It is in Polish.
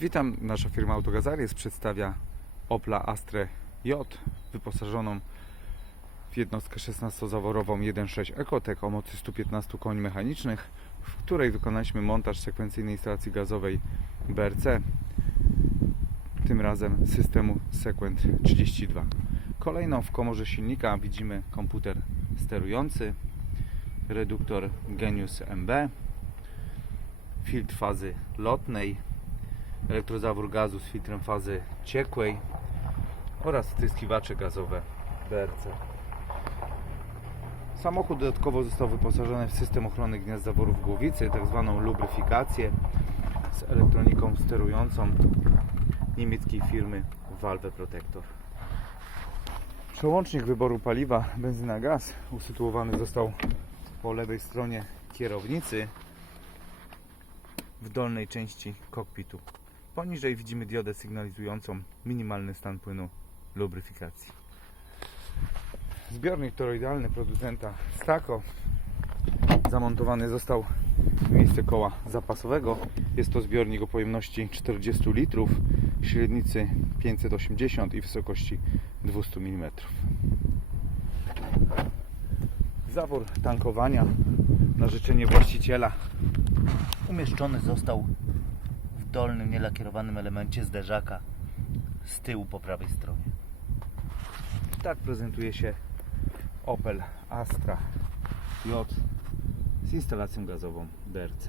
Witam, nasza firma Autogazaries przedstawia Opla Astra J wyposażoną w jednostkę 16-zaworową 1.6 Ecotec o mocy 115 koni mechanicznych, w której wykonaliśmy montaż sekwencyjnej instalacji gazowej BRC, tym razem systemu Sequent 32. Kolejno w komorze silnika widzimy komputer sterujący, reduktor Genius MB, filtr fazy lotnej, elektrozawór gazu z filtrem fazy ciekłej oraz wtryskiwacze gazowe BRC. Samochód dodatkowo został wyposażony w system ochrony gniazd zaworów głowicy, tak zwaną lubryfikację z elektroniką sterującą niemieckiej firmy Valve Protector. Przełącznik wyboru paliwa benzyna gaz usytuowany został po lewej stronie kierownicy w dolnej części kokpitu. Poniżej widzimy diodę sygnalizującą minimalny stan płynu lubryfikacji. Zbiornik toroidalny producenta Stako zamontowany został w miejsce koła zapasowego. Jest to zbiornik o pojemności 40 litrów, średnicy 580 i wysokości 200 mm. Zawór tankowania na życzenie właściciela Umieszczony został dolnym, nielakierowanym elemencie zderzaka z tyłu po prawej stronie. Tak prezentuje się Opel Astra J z instalacją gazową DRC.